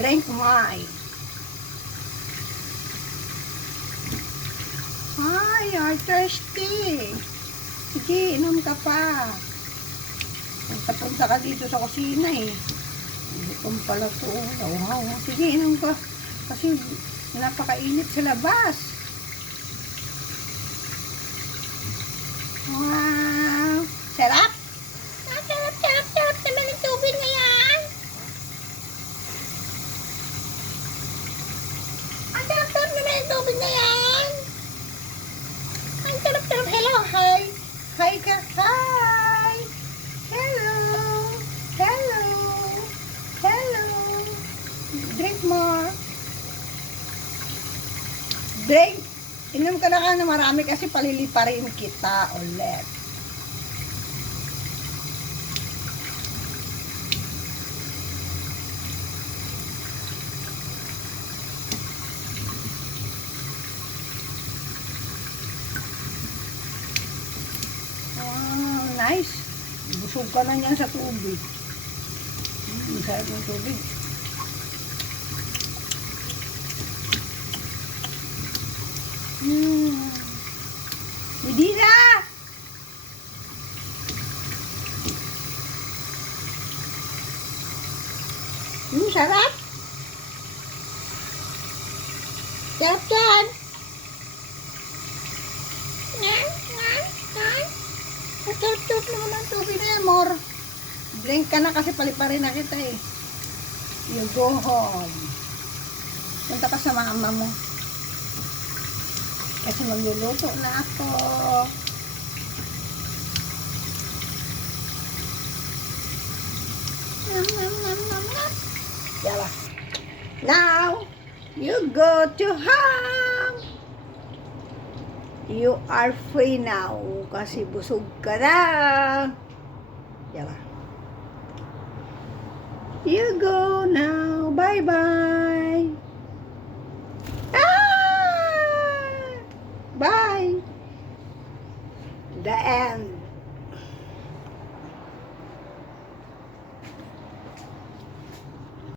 Drink my. Ay, you're thirsty. Sige, inom ka pa. Punta-punta ka dito sa kusina eh. Gutom pala to. Wow. Sige, inom ka. Kasi napakainit sa labas. Wow. Sarap. Sarap naman ang tubig na yan. Ang sarap naman ang tubig na yan. Ang sarap. Hello, hi. Hi ka, hi. Hello. Hello. Hello. Drink more. Drink. Inom ka na marami kasi paliliparin kita ulit. Nice. Busog ka na niyan sa tubig. Masarap yung tubig. Medina! Sarap. Sarap yan. Tut naman ang tubig na yan, more. Drink ka na kasi paliparin na kita eh. You go home. Punta ka sa mama mo. Kasi magluluto na ako. Yala. Now, you go to home. You are free now kasi busog ka na. Yala. You go now. Bye-bye. Bye. The end.